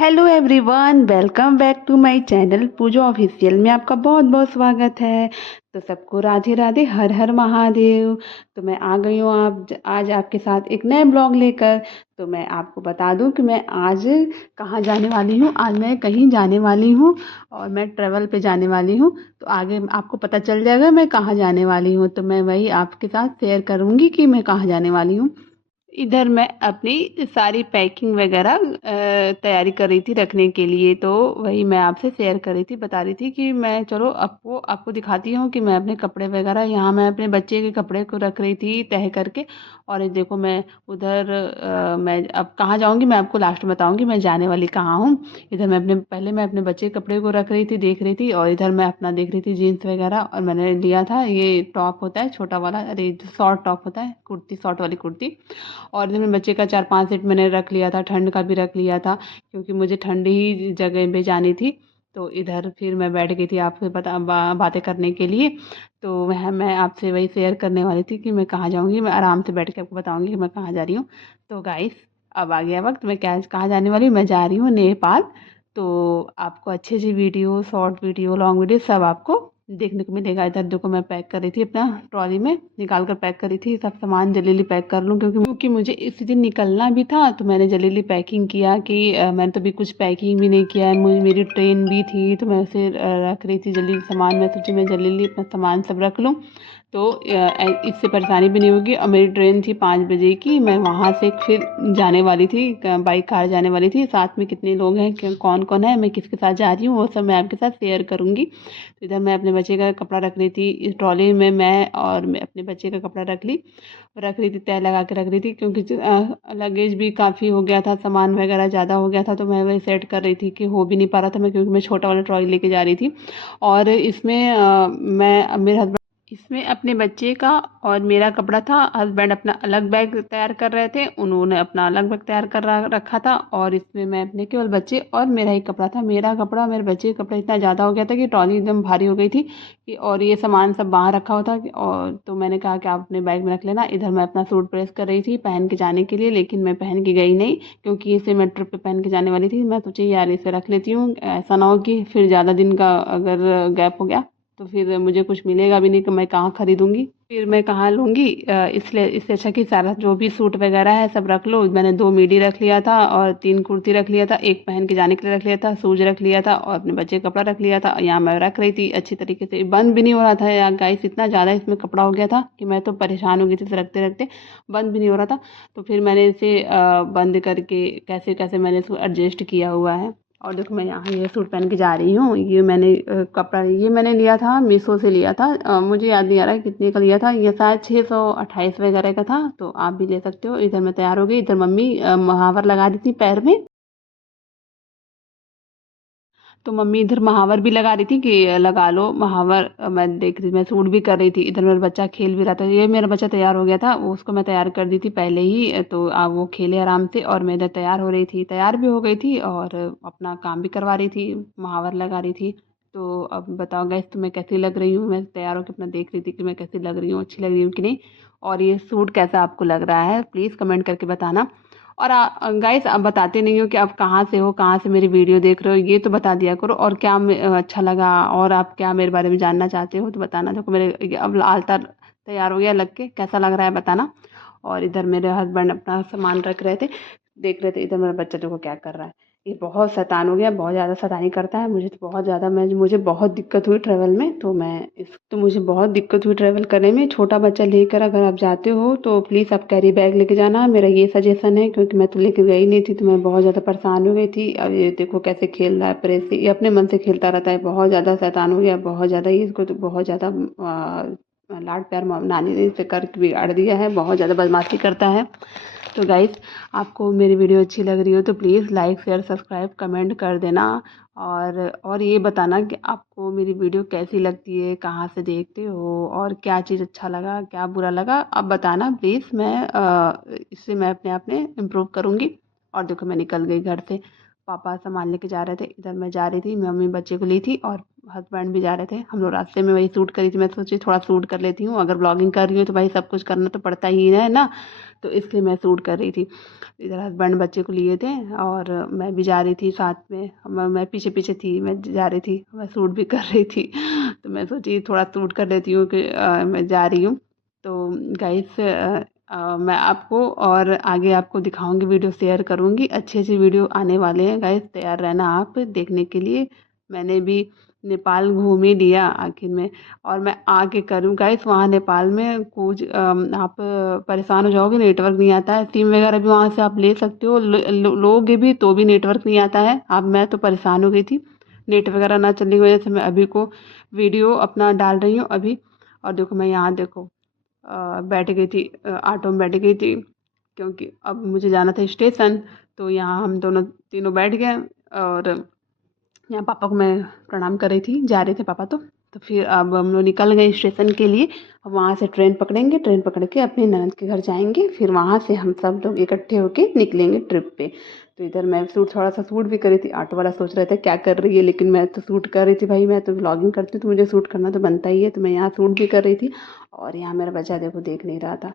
Hello everyone, welcome back to my channel Pooja official में आपका बहुत बहुत स्वागत है। तो सबको राधे राधे, हर हर महादेव। तो मैं आ गई हूँ आज आपके साथ एक नए ब्लॉग लेकर। तो मैं आपको बता दूं कि मैं आज कहाँ जाने वाली हूँ। आज मैं कहीं जाने वाली हूँ और मैं ट्रैवल पे जाने वाली हूँ। तो आगे आपको पता चल जाएगा मैं कहाँ जाने वाली हूँ। तो मैं वही आपके साथ शेयर करूँगी कि मैं कहाँ जाने वाली हूँ। इधर मैं अपनी सारी पैकिंग वगैरह तैयारी कर रही थी रखने के लिए। तो वही मैं आपसे शेयर कर रही थी, बता रही थी कि मैं चलो आपको आपको दिखाती हूँ कि मैं अपने कपड़े वगैरह यहाँ मैं अपने बच्चे के कपड़े को रख रही थी तह करके। और ये देखो मैं उधर मैं अब कहाँ जाऊँगी मैं आपको लास्ट में बताऊँगी मैं जाने वाली कहाँ हूँ। इधर मैं अपने पहले मैं अपने बच्चे के कपड़े को रख रही थी, देख रही थी, और इधर मैं अपना देख रही थी जीन्स वगैरह। और मैंने लिया था ये टॉप होता है छोटा वाला, अरे जो शॉर्ट टॉप होता है, कुर्ती, शॉर्ट वाली कुर्ती। और इधर मेरे बच्चे का 4-5 सेट मैंने रख लिया था, ठंड का भी रख लिया था क्योंकि मुझे ठंडी ही जगह पे जानी थी। तो इधर फिर मैं बैठ गई थी आपसे बातें करने के लिए। तो वह मैं आपसे वही शेयर करने वाली थी कि मैं कहाँ जाऊँगी। मैं आराम से बैठ के आपको बताऊँगी कि मैं कहाँ जा रही हूँ। तो गाइस, अब आ गया वक्त, मैं क्या कहाँ जाने वाली हूँ। मैं जा रही हूँ नेपाल। तो आपको अच्छी अच्छी video, short video, long video सब आपको देखने को मिलेगा। इधर देखो मैं पैक कर रही थी, अपना ट्रॉली में निकाल कर पैक कर रही थी, सब सामान जल्दी पैक कर लूँ क्योंकि मुझे इसी दिन निकलना भी था। तो मैंने जल्दी पैकिंग किया कि मैंने तो अभी कुछ पैकिंग भी नहीं किया है, मुझे मेरी ट्रेन भी थी। तो मैं उसे रख रही थी जल्दी सामान, मैं सोची मैं जल्दी अपना सामान सब रख लूँ। तो इससे परेशानी भी नहीं होगी। और मेरी ट्रेन थी 5 बजे की, मैं वहाँ से फिर जाने वाली थी, बाइक कार जाने वाली थी। साथ में कितने लोग हैं, कौन कौन है, मैं किसके साथ जा रही हूँ, वो सब मैं आपके साथ शेयर करूँगी। तो इधर मैं अपने बच्चे का कपड़ा रख रही थी इस ट्रॉली में, मैं अपने बच्चे का कपड़ा रख रही थी, तय लगा के रख रही थी क्योंकि लगेज भी काफ़ी हो गया था, सामान वगैरह ज़्यादा हो गया था। तो मैं वही सेट कर रही थी कि हो भी नहीं पा रहा था मैं, क्योंकि मैं छोटा वाला ट्रॉली लेके जा रही थी। और इसमें मैं मेरे हस्बैंड इसमें अपने बच्चे का और मेरा कपड़ा था। हस्बैंड अपना अलग बैग तैयार कर रहे थे, उन्होंने अपना अलग बैग तैयार कर रखा था। और इसमें मैं अपने केवल बच्चे और मेरा ही कपड़ा था। मेरा कपड़ा मेरे बच्चे का कपड़ा इतना ज़्यादा हो गया था कि ट्रॉली एकदम भारी हो गई थी कि, और ये सामान सब बाहर रखा हुआ था और तो मैंने कहा कि आप अपने बैग में रख लेना। इधर मैं अपना सूट प्रेस कर रही थी पहन के जाने के लिए, लेकिन मैं पहन के गई नहीं क्योंकि इसे मैं ट्रिप पे पहन के जाने वाली थी। मैं सोची यार इसे रख लेती हूँ, ऐसा ना हो कि फिर ज़्यादा दिन का अगर गैप हो गया तो फिर मुझे कुछ मिलेगा भी नहीं कि मैं कहाँ खरीदूंगी, फिर मैं कहाँ लूँगी। इसलिए इससे अच्छा कि सारा जो भी सूट वगैरह है सब रख लो। मैंने 2 मिडी रख लिया था और 3 कुर्ती रख लिया था, एक पहन के जाने के लिए रख लिया था, शूज रख लिया था और अपने बच्चे का कपड़ा रख लिया था। यहाँ मैं रख रही थी अच्छी तरीके से, बंद भी नहीं हो रहा था यार गाइस, इतना ज़्यादा इसमें कपड़ा हो गया था कि मैं तो परेशान हो गई थी इसे रखते रखते, बंद भी नहीं हो रहा था। तो फिर मैंने इसे बंद करके कैसे कैसे मैंने इसको एडजस्ट किया हुआ है। और देखो मैं यहाँ ये सूट पहन के जा रही हूँ। ये मैंने कपड़ा ये मैंने लिया था मीशो से लिया था। मुझे याद नहीं आ रहा है कितने का लिया था, ये शायद 628 वगैरह का था। तो आप भी ले सकते हो। इधर मैं तैयार हो गई, इधर मम्मी महावर लगा दी थी पैर में। तो मम्मी इधर महावर भी लगा रही थी कि लगा लो महावर। मैं देख रही, मैं सूट भी कर रही थी, इधर मेरा बच्चा खेल भी रहा था। ये मेरा बच्चा तैयार हो गया था, उसको मैं तैयार कर दी थी पहले ही। तो अब वो खेले आराम से और मैं इधर तैयार हो रही थी, तैयार भी हो गई थी और अपना काम भी करवा रही थी, महावर लगा रही थी। तो अब बताओ गैस तुम्हें कैसी लग रही हूँ। मैं तैयार होकर अपना देख रही थी कि मैं कैसी लग रही हूँ, अच्छी लग रही हूँ कि नहीं। और ये सूट कैसा आपको लग रहा है प्लीज़ कमेंट करके बताना। और गाइस आप बताते नहीं हो कि आप कहाँ से हो, कहाँ से मेरी वीडियो देख रहे हो, ये तो बता दिया करो। और क्या अच्छा लगा और आप क्या मेरे बारे में जानना चाहते हो तो बताना। देखो मेरे अब आलता तैयार हो गया लग के, कैसा लग रहा है बताना। और इधर मेरे हस्बैंड अपना सामान रख रहे थे, देख रहे थे। इधर मेरा बच्चा देखो क्या कर रहा है, ये बहुत शैतान हो गया, बहुत ज़्यादा शैतानी करता है। मुझे तो बहुत ज़्यादा मुझे बहुत दिक्कत हुई ट्रैवल में। तो मुझे बहुत दिक्कत हुई ट्रैवल करने में। छोटा बच्चा लेकर अगर आप जाते हो तो प्लीज़ आप कैरी बैग लेके जाना, मेरा ये सजेशन है। क्योंकि मैं तो लेके गई नहीं थी तो मैं बहुत ज़्यादा परेशान हो गई थी। अब ये देखो कैसे खेल रहा है प्रेस से, ये अपने मन से खेलता रहता है, बहुत ज़्यादा शैतान हो गया, बहुत ज़्यादा ही। इसको तो बहुत ज़्यादा लाड प्यार नानी ने इसे कर बिगाड़ दिया है, बहुत ज़्यादा बदमाशी करता है। तो गाइस आपको मेरी वीडियो अच्छी लग रही हो तो please like share subscribe comment कर देना। और ये बताना कि आपको मेरी वीडियो कैसी लगती है, कहाँ से देखते हो और क्या चीज़ अच्छा लगा क्या बुरा लगा आप बताना प्लीज़। इससे मैं अपने आप में इम्प्रूव करूँगी। और देखो मैं निकल गई घर से, पापा सामान लेके जा रहे थे, इधर मैं जा रही थी, मम्मी बच्चे को ली थी और हस्बैंड भी जा रहे थे। हम लोग रास्ते में वही शूट करी थी। मैं सोची थोड़ा शूट कर लेती हूँ, अगर ब्लॉगिंग कर रही हूँ तो भाई सब कुछ करना तो पड़ता ही है ना, तो इसलिए मैं शूट कर रही थी। इधर हस्बैंड बच्चे को लिए थे और मैं भी जा रही थी साथ में। मैं पीछे पीछे थी, मैं जा रही थी, मैं शूट भी कर रही थी। तो मैं सोची थोड़ा शूट कर लेती हूँ कि मैं जा रही हूँ। तो गाइस मैं आपको और आगे आपको दिखाऊंगी, वीडियो शेयर करूंगी। अच्छी अच्छी वीडियो आने वाले हैं गाइस, तैयार रहना आप देखने के लिए। मैंने भी नेपाल घूम ही लिया आखिर में, और मैं आगे करूँ गाइस। वहाँ नेपाल में कुछ आप परेशान हो जाओगे, नेटवर्क नहीं आता है। सिम वगैरह भी वहाँ से आप ले सकते हो, लोगे भी तो भी नेटवर्क नहीं आता है। अब मैं तो परेशान हो गई थी, नेट वगैरह ना चलने की वजह से। मैं अभी को वीडियो अपना डाल रही हूँ अभी। और देखो मैं यहाँ देखो बैठ गई थी, ऑटो में बैठ गई थी, क्योंकि अब मुझे जाना था स्टेशन। तो यहाँ हम दोनों तीनों बैठ गए और यहाँ पापा को मैं प्रणाम कर रही थी, जा रहे थे पापा। तो फिर अब हम लोग निकल गए स्टेशन के लिए। अब वहाँ से ट्रेन पकड़ेंगे, ट्रेन पकड़ के अपनी ननद के घर जाएंगे, फिर वहाँ से हम सब लोग इकट्ठे होके निकलेंगे ट्रिप पे। तो इधर मैं थोड़ा सा शूट भी करी थी। ऑटो वाला सोच रहे थे क्या कर रही है, लेकिन मैं तो शूट कर रही थी भाई, मैं तो व्लॉगिंग करती हूँ तो मुझे शूट करना तो बनता ही है। तो मैं यहाँ शूट भी कर रही थी। और यहाँ मेरा बच्चा देखो देख नहीं रहा था,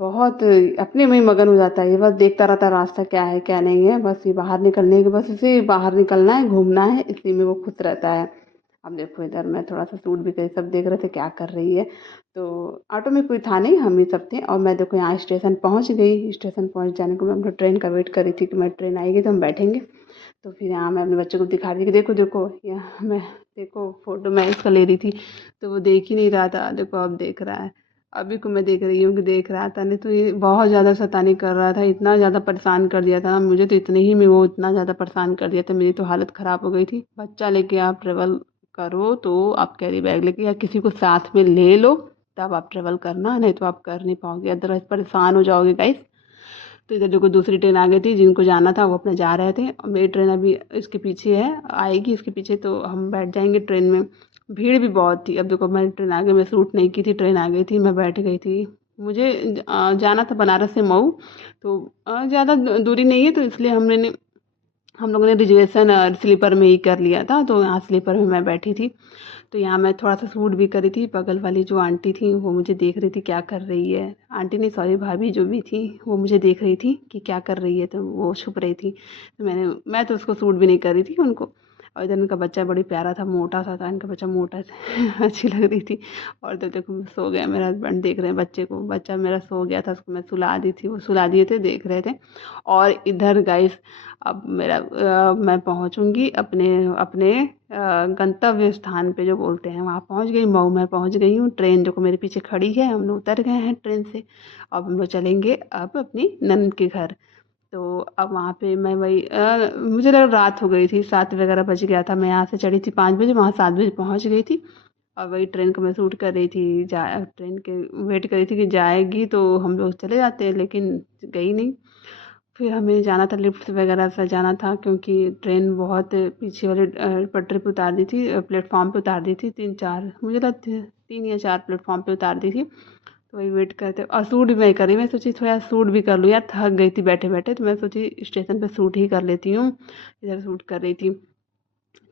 बहुत अपने में ही मगन हो जाता है। ये बस देखता रहता है रास्ता क्या है क्या नहीं है, बस ये बाहर निकलने के, बस इसे बाहर निकलना है, घूमना है, इसी में वो खुश रहता है। अब देखो इधर मैं थोड़ा सा सूट भी करी, सब देख रहे थे क्या कर रही है। तो ऑटो में कोई था नहीं, हम ही सब थे। और मैं देखो यहाँ स्टेशन पहुँच गई। स्टेशन पहुँच जाने को मैं अपने ट्रेन का वेट कर रही थी कि मैं ट्रेन आएगी तो हम बैठेंगे। तो फिर यहाँ मैं अपने बच्चे को दिखा रही थी कि देखो देखो, यहाँ मैं देखो फ़ोटो मैं इसका ले रही थी। तो वो देख ही नहीं रहा था, देखो अब देख रहा है। अभी को मैं देख रही हूँ कि देख रहा था, नहीं तो ये बहुत ज़्यादा शैतानी कर रहा था, इतना ज़्यादा परेशान कर दिया था ना मुझे। तो इतने ही में वो इतना ज़्यादा परेशान कर दिया था, मेरी तो हालत ख़राब हो गई थी। बच्चा लेके आप ट्रेवल करो तो आप कैरी बैग लेके या किसी को साथ में ले लो, तब आप ट्रेवल करना, नहीं तो आप कर नहीं पाओगे, अदरवाइज परेशान हो जाओगे गाइस। तो इधर देखो दूसरी ट्रेन आ गई थी, जिनको जाना था वो अपना जा रहे थे, और मेरी ट्रेन अभी इसके पीछे है, आएगी इसके पीछे, तो हम बैठ जाएंगे ट्रेन में। भीड़ भी बहुत थी। अब देखो मैं ट्रेन आ गई, मैं सूट नहीं की थी, ट्रेन आ गई थी, मैं बैठ गई थी। मुझे जाना था बनारस से मऊ। तो ज़्यादा दूरी नहीं है, तो इसलिए हम लोगों ने रिजर्वेशन स्लीपर में ही कर लिया था। तो यहाँ स्लीपर में मैं बैठी थी। तो यहाँ मैं थोड़ा सा सूट भी करी थी। बगल वाली जो आंटी थी वो मुझे देख रही थी क्या कर रही है, आंटी नहीं सॉरी भाभी जो भी थी, वो मुझे देख रही थी कि क्या कर रही है, तो वो छुप रही थी। तो मैं तो उसको सूट भी नहीं कर रही थी उनको। और इधर इनका बच्चा बड़ी प्यारा था, मोटा सा था इनका बच्चा, मोटा अच्छी लग रही थी। और इधर देखो मैं सो गया, मेरा हस्बैंड देख रहे हैं बच्चे को, बच्चा मेरा सो गया था, उसको मैं सुला दी थी, वो सुला दिए थे, देख रहे थे। और इधर गाइस अब मैं पहुंचूंगी अपने अपने गंतव्य स्थान पे जो बोलते हैं, वहाँ पहुंच गई, मऊ में पहुंच गई हूँ। ट्रेन जो मेरे पीछे खड़ी है, हम लोग उतर गए हैं ट्रेन से। अब हम लोग चलेंगे अब अपनी ननद के घर। तो अब वहाँ पे मैं वही मुझे लगा रात हो गई थी, 7 वगैरह बज गया था। मैं यहाँ से चढ़ी थी 5 बजे, वहाँ 7 बजे पहुँच गई थी। और वही ट्रेन को मैं शूट कर रही थी, जा ट्रेन के वेट कर रही थी कि जाएगी तो हम लोग चले जाते, लेकिन गई नहीं। फिर हमें जाना था लिफ्ट वगैरह से जाना था, क्योंकि ट्रेन बहुत पीछे वाले पटरी पे उतार दी थी, प्लेटफॉर्म पे उतार दी थी, 3-4 मुझे लगता 3 या 4 प्लेटफॉर्म पे उतार दी थी। तो वही वेट करते, और सूट भी मैं करी, मैं सोची थोड़ा सूट भी कर लूँ यार, थक गई थी बैठे बैठे, तो मैं सोची स्टेशन पे सूट ही कर लेती हूँ। इधर सूट कर रही थी।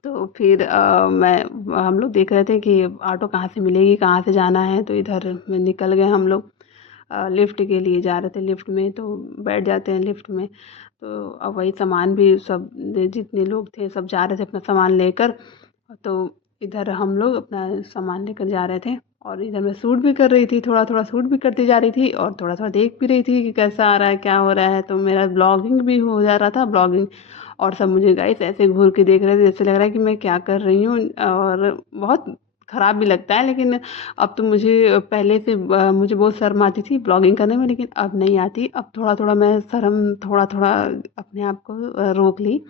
तो फिर हम लोग देख रहे थे कि ऑटो कहाँ से मिलेगी, कहाँ से जाना है। तो इधर में निकल गए हम लोग, लिफ्ट के लिए जा रहे थे। लिफ्ट में तो बैठ जाते हैं लिफ्ट में। तो अब वही सामान भी सब जितने लोग थे सब जा रहे थे अपना सामान लेकर। तो इधर हम लोग अपना सामान लेकर जा रहे थे, और इधर मैं शूट भी कर रही थी, थोड़ा थोड़ा शूट भी करती जा रही थी, और थोड़ा थोड़ा देख भी रही थी कि कैसा आ रहा है क्या हो रहा है। तो मेरा ब्लॉगिंग भी हो जा रहा था, ब्लॉगिंग। और सब मुझे गाइस ऐसे घूर के देख रहे थे, जैसे लग रहा है कि मैं क्या कर रही हूँ, और बहुत ख़राब भी लगता है। लेकिन अब तो मुझे पहले से मुझे बहुत शर्म आती थी ब्लॉगिंग करने में, लेकिन अब नहीं आती। अब थोड़ा थोड़ा मैं शर्म थोड़ा थोड़ा अपने आप को रोक ली।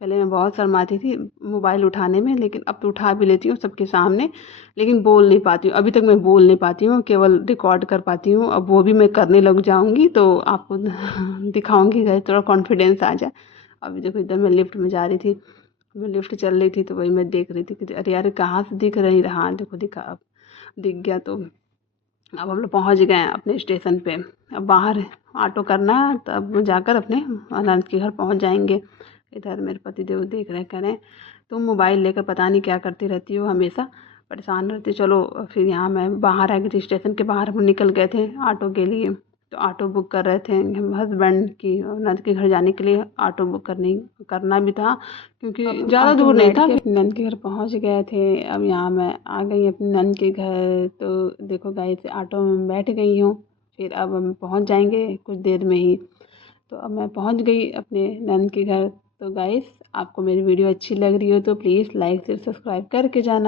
पहले मैं बहुत शर्माती थी मोबाइल उठाने में, लेकिन अब तो उठा भी लेती हूँ सबके सामने, लेकिन बोल नहीं पाती हूँ। अभी तक मैं बोल नहीं पाती हूँ, केवल रिकॉर्ड कर पाती हूँ। अब वो भी मैं करने लग जाऊँगी तो आपको दिखाऊँगी, थोड़ा कॉन्फिडेंस आ जाए। अभी देखो इधर मैं लिफ्ट में जा रही थी, मैं लिफ्ट चल रही थी, तो वही मैं देख रही थी कि अरे यार कहाँ से दिख रही रहा, हाँ देखो दिखा, अब दिख गया। तो अब हम लोग पहुँच गए हैं अपने स्टेशन पे। अब बाहर ऑटो करना है, तब जाकर अपने नंद के घर पहुँच जाएंगे। इधर मेरे पति देव देख रहे, कह रहे हैं तुम मोबाइल लेकर पता नहीं क्या करती रहती हो, हमेशा परेशान रहती। चलो फिर यहाँ मैं बाहर आ गई थी, स्टेशन के बाहर हम निकल गए थे ऑटो के लिए। तो ऑटो बुक कर रहे थे हम हस्बैंड की नंद के घर जाने के लिए, ऑटो बुक करना भी था क्योंकि ज़्यादा दूर नहीं था। फिर नंद के घर पहुँच गए थे। अब यहाँ मैं आ गई अपनी नंद के घर। तो देखो गाइस, ऑटो में बैठ गई हूँ। फिर अब हम पहुँच जाएंगे कुछ देर में ही। तो अब मैं पहुँच गई अपने नंद के घर। तो गाइस, आपको मेरी वीडियो अच्छी लग रही हो तो प्लीज़ लाइक से सब्सक्राइब करके जाना।